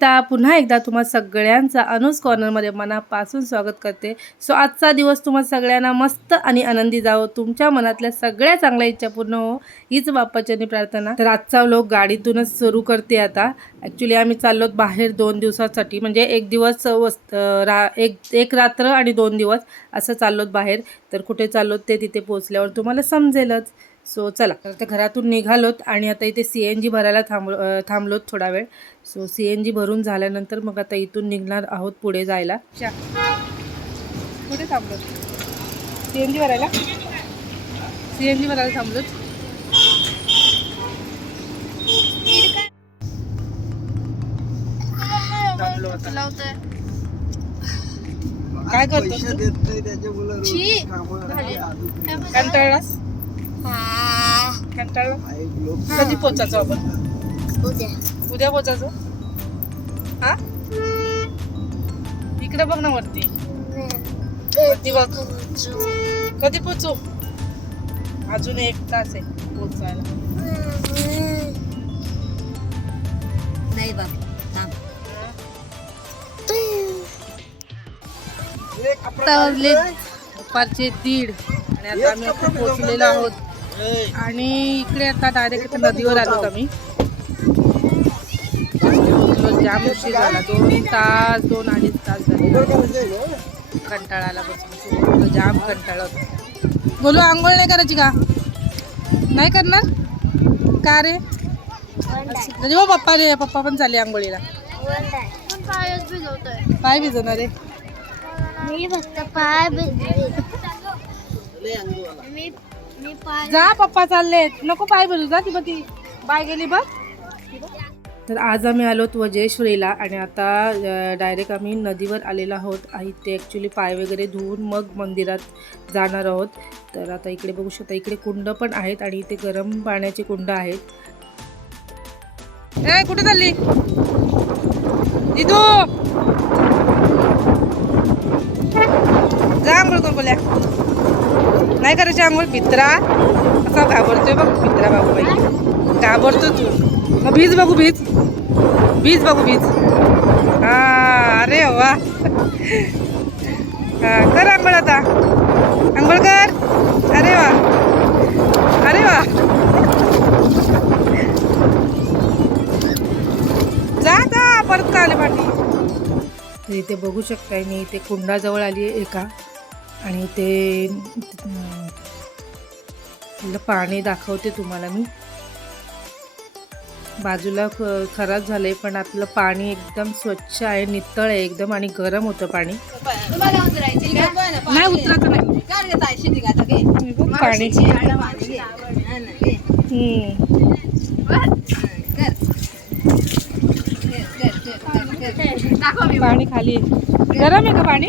अनिता पुन्हा एकदा तुम्हा सगळ्यांचा अनुज कॉर्नरमध्ये मनापासून स्वागत करते. सो आजचा दिवस तुम्हा सगळ्यांना मस्त आणि आनंदी जावो. तुमच्या मनातल्या सगळ्या चांगल्या इच्छा पूर्ण हो. हीच बाप्पाच्यानी प्रार्थना. तर आजचा लोक गाडीतूनच सुरू करते आता. ॲक्च्युली आम्ही चाललो बाहेर दोन दिवसासाठी. म्हणजे एक दिवस वस्त रा एक एक रात्र आणि दोन दिवस असं चाललोत बाहेर. तर कुठे चाललोत ते तिथे पोहोचल्यावर तुम्हाला समजेलच. सो चला. तर ते घरातून निघालोत आणि आता इथे सी एन जी भरायला थांब थांबलोत थोडा वेळ. सो सी एन जी भरून झाल्यानंतर मग आता इथून निघणार आहोत पुढे जायला. कुठे थांबलोत? सी एन जी भरायला? सी एन जी भरायला थांबलोत. थांबलो. काय करतो कंटाळलास? कंटाळला कधी पोचायचो आपण? उद्या. उद्या पोचायचो? हा? इकडे बघ ना वरती. वरती बघ. कधी पोचू? अजून एक तास आहे पोचायला. नाही बाबा. दुपारचे दीड. आणि आता आम्ही आता पोहोचलेलो आहोत. आणि इकडे आता डायरेक्ट नदीवर आलो आम्ही जाम उशीर झाला. दोन तास दोन अडीच तास झाले? कंटाळाला बसून. जाम कंटाळा बोलू आंघोळ नाही करायची का? नाही करणार? का रे? म्हणजे हो पप्पा रे पप्पा पण चालले आंघोळीला. पाय भिजवणार रे मी फक्त पाय भिजले मी जा पप्पा चाललेत नको पाय भिजू जा ती ती बाय गेली बघ. तर आज आम्ही आलो वजेश्वरीला आणि आता डायरेक्ट आम्ही नदीवर आलेलो आहोत. आणि ते ॲक्च्युली पाय वगैरे धुवून मग मंदिरात जाणार आहोत. तर आता इकडे बघू शकता इकडे कुंड पण आहेत आणि इथे गरम पाण्याचे कुंड आहेत. ए कुठे चालली? दिदू जा आंघोळ कर नाही करायची आंघोळ मित्रा असा घाबरतोय बघ पित्रा बाबू बाई घाबरतो तू मग भीज बघू भीज. भीज बघू भीज. हा अरे वा. हा कर आंघोळ आता. आंघोळ कर. अरे वा. अरे वा. जा जा परत का आले पाठी तर इथे बघू शकताय मी इथे कुंडाजवळ आली आहे एका. आणि ते पाणी दाखवते तुम्हाला मी. बाजूला ख- खराब झालंय पण आपलं पाणी एकदम स्वच्छ आहे नितळ आहे एकदम आणि गरम होतं पाणी. नाही नाही. पाणी. पाणी खाली. गरम आहे का पाणी?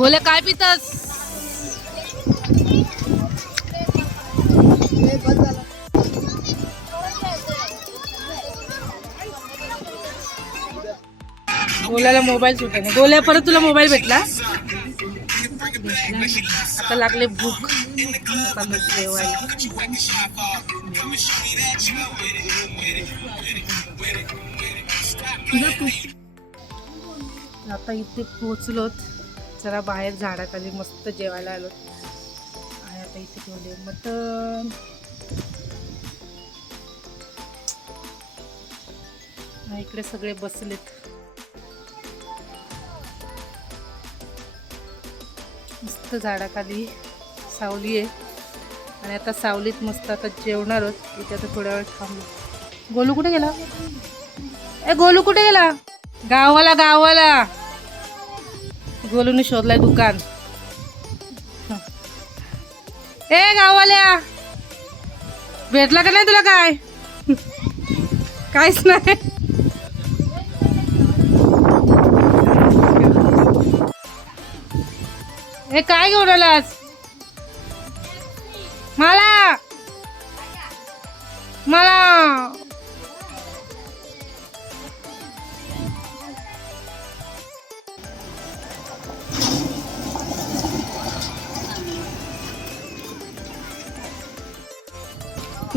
बोले काय पितस? गोल्याला मोबाईल सुटे नाही. गोल्या परत तुला मोबाईल भेटला? आता लागले भूक. जेवायला आता इथे पोचलोत जरा बाहेर झाडाखाली मस्त जेवायला आलो. आणि आता इथे ठेवले. मटण. इकडे सगळे बसलेत. मस्त झाडाखाली सावली आहे. आणि आता सावलीत मस्त आता जेवणार आहोत. इथे आता थोड्या वेळ थांबलो गोलू कुठे गेला? ए गोलू कुठे गेला? गावाला गावाला. गोलूने शोधलाय दुकान. ए गावाल्या भेटला का नाही तुला काय? काहीच नाही. हे काय घेऊन आलास? मला मला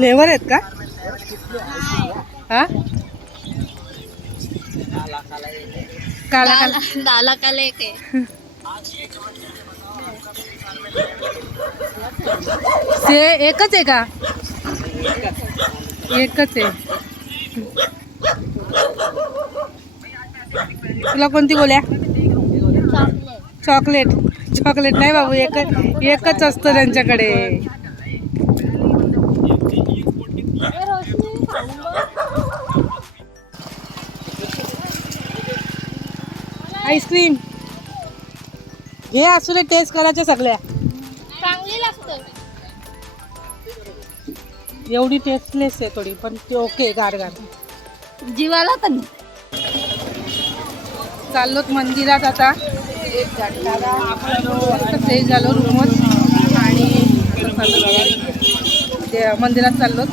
फ्लेवर आहेत का? हा? काला काला दाला का लेके से एकच आहे का? एकच आहे. तुला कोणती गोल्या चॉकलेट. चॉकलेट नाही बाबू एकच एकच असतं त्यांच्याकडे. आईस्क्रीम. हे असू दे टेस्ट करायच्या सगळ्या चांगली लागतं एवढी टेस्टलेस आहे थोडी पण ते ओके गार गार. जीवाला पण. चाललोत मंदिरात आता. फ्रेश झालो रूमवर. आणि ते मंदिरात चाललोत.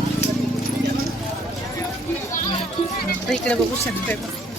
इकडे बघू शकते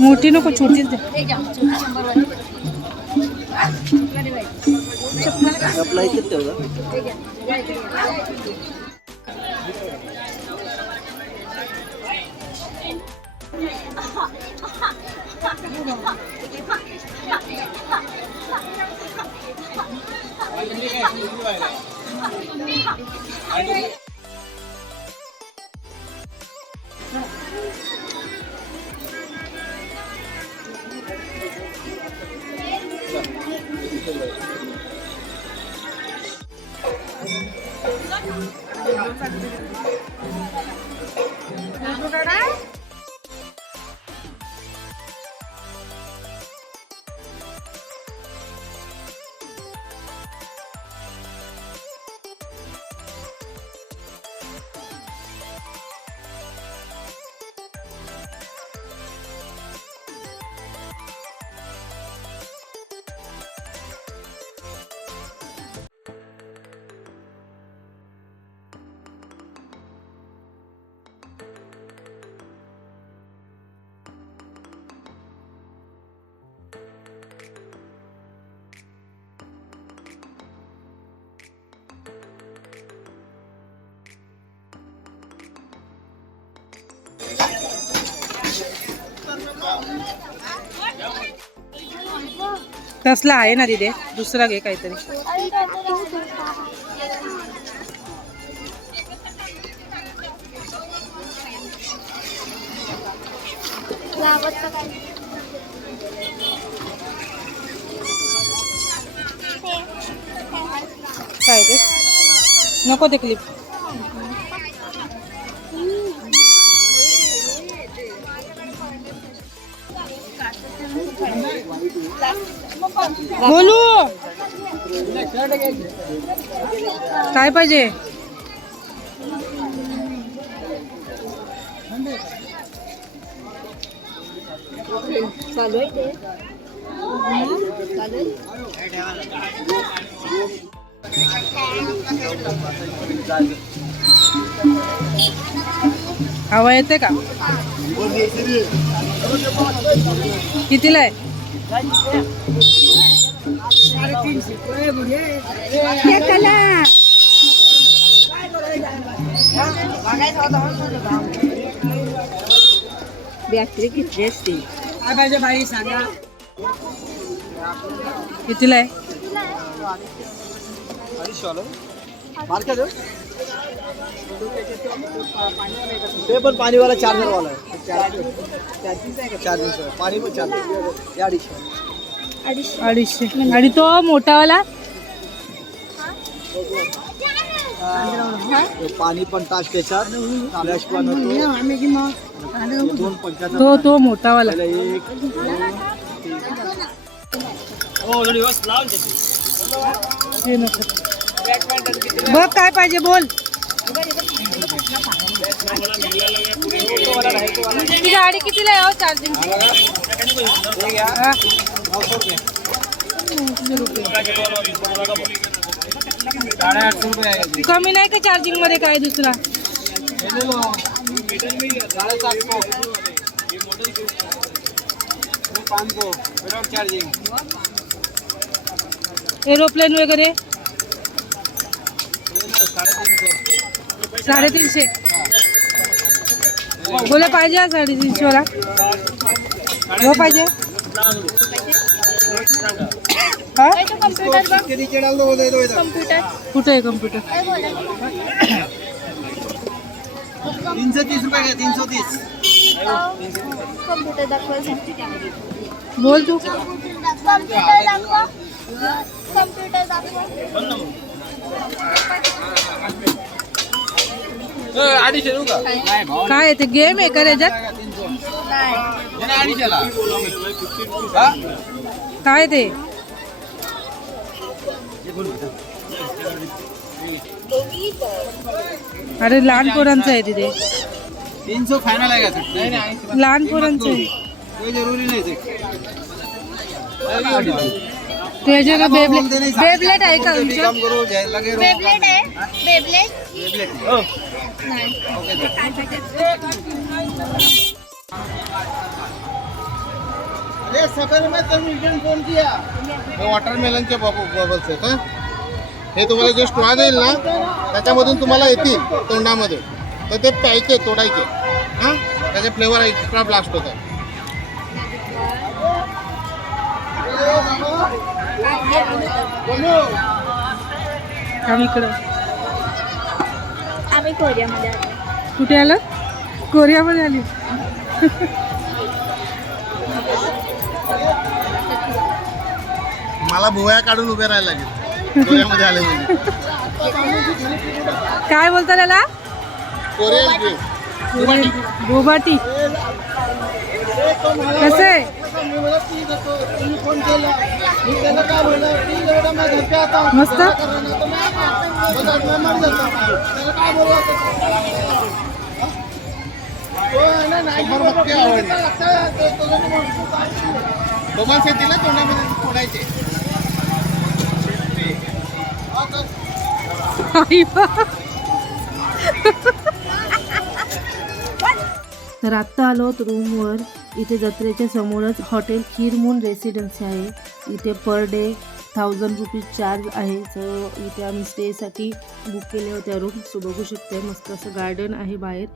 मोठी नको छोटीच दे. आपला इथेच तसला आहे ना तिथे दुसरा घे काहीतरी. काय ते? नको ते क्लिप बोलू काय पाहिजे? हवा येते का? कितीला आहे? बॅटरी किती असते कितीला आहे ते पण पाणीवाला चार्जर वाला आहे. चार्जिंग पाणी पण चार्जिंग या अडीचशे. अडीचशे. आणि तो मोठावाला? पाणी पण टाच त्याच्यात. दोन तो तो मोठावाला. एक दोन, हे नको. बघ काय पाहिजे बोल. ती गाडी कितीला हो चार्जिंग कमी नाही का चार्जिंग मध्ये काय दुसरा? एरोप्लेन वगैरे? साडेतीनशे. बोले पाहिजे साडेतीनशे वाला हो पाहिजे. हा? कुठे आहे कम्प्युटर तीनशे तीस रुपये घ्या तीनशे तीस कम्प्युटर दाखवायचं बोल तू. कम्प्युटर दाखवा. कम्प्युटर दाखवा. काय आहे ते गेम आहे का त्याच्यात काय ते? अरे लहान पोरांचं आहे तिथे. तीन सौ फायनल आहे का ते? लहान पोरांचं आहे. कोई जरुरी नाही ते. त्याच्या बेबलेट बेबलेट आहे का तुमच्या. बेबलेट आहे बेबलेट बेबलेट. नाही ओके दे. अरे सफर में तुम रिटर्न फोन किया वॉटरमेलनचे बब बबल्स आहेत हं. हे तुम्हाला जे स्ट्रॉ देईल ना त्याच्यामधून तुम्हाला येतील तोंडामध्ये तर ते प्यायचे तोडायचे हां त्याचे फ्लेवर एक्स्ट्रा ब्लास्ट होतात आम्ही इकडं. आम्ही कोरियामध्ये आलो. कुठे आलं? कोरियामध्ये आली. मला भुवया काढून उभे राहायला लागेल. कोरियामध्ये आले म्हणजे काय बोलता त्याला? कोरियन ड्रिंक बोबाटी कसं आहे? फोन केला मी त्याला काय बोलला "प्लीज एवढा मैं घर पे आता हूँ." मस्त तो मैं मर जाता हूँ. त्याला काय बोलला तो आहे ना, नाही. लगता है, तो- तो जण म्हणतो, बबल्स येतील ना तोंडामध्ये तोडायचे आई बा. तर आत्ता आलो आहोत रूमवर इथे जत्रेच्या समोरच हॉटेल खीरमून रेसिडेन्सी आहे. इथे per day thousand rupees charge आहे. तर इथे आम्ही स्टेसाठी बुक केल्या होत्या रूम सो बघू शकते मस्त असं गार्डन आहे बाहेर.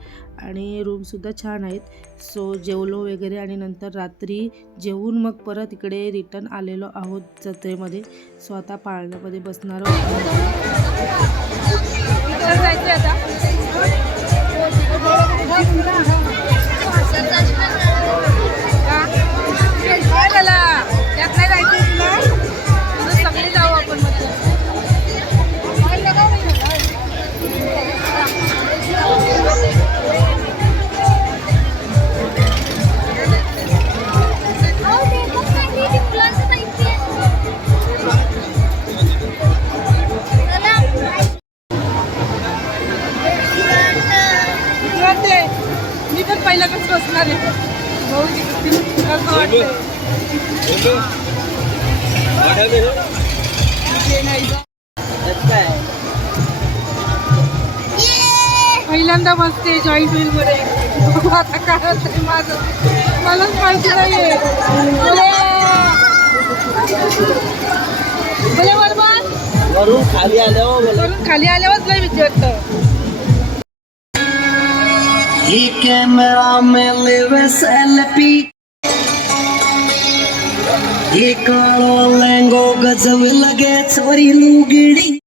आणि रूमसुद्धा छान आहेत. सो जेवलो वगैरे आणि नंतर रात्री जेवून मग परत इकडे रिटर्न आलेलो आहोत जत्रेमध्ये. सो आता पाळण्यामध्ये बसणार आहोत. 我们的在看里 पहिल्यांदा बसते जॉईंट व्हील मध्ये बघू आता काय माझं. मलाच माहिती बोले बरोबर वरून खाली आल्यावर वरून खाली आल्यावरच ये कैमरा में लेवे सेल्फी ये काळो लेंगो गजव लगे चोरी लुगडी.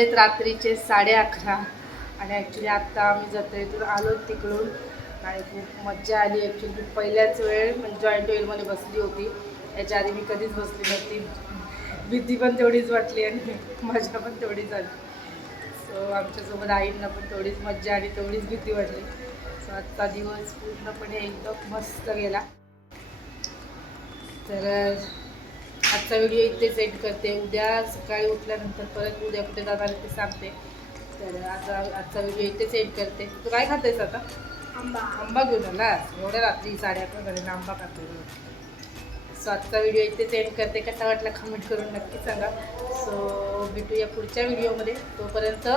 वाजलेत रात्रीचे साडे अकरा. आणि ॲक्च्युली आत्ता आम्ही जत्रेतून आलो तिकडून. आणि खूप मज्जा आली ॲक्च्युली पहिल्याच वेळ म्हणजे जॉईंट वेलमध्ये बसली होती. याच्या आधी मी कधीच बसली नव्हती. भीती पण तेवढीच वाटली आणि मजा पण तेवढीच आली. सो आमच्यासोबत आईंना पण तेवढीच मज्जा आणि तेवढीच भीती वाटली. सो आजचा दिवस पूर्णपणे एकदम मस्त गेला. तर आजचा व्हिडिओ इथेच एंड करते. उद्या सकाळी उठल्यानंतर परत उद्या कुठे जाणार ते सांगते. तर आता आजचा व्हिडिओ इथेच एंड करते. तू काय खातेस आता? आंबा. आंबा घेऊन आला. एवढ्या रात्री साडे अकरा झाले आंबा खाते सो आजचा व्हिडिओ इथेच एंड करते. कसा वाटला कमेंट करून नक्की सांगा. सो भेटूया पुढच्या व्हिडिओमध्ये. तोपर्यंत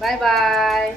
बाय बाय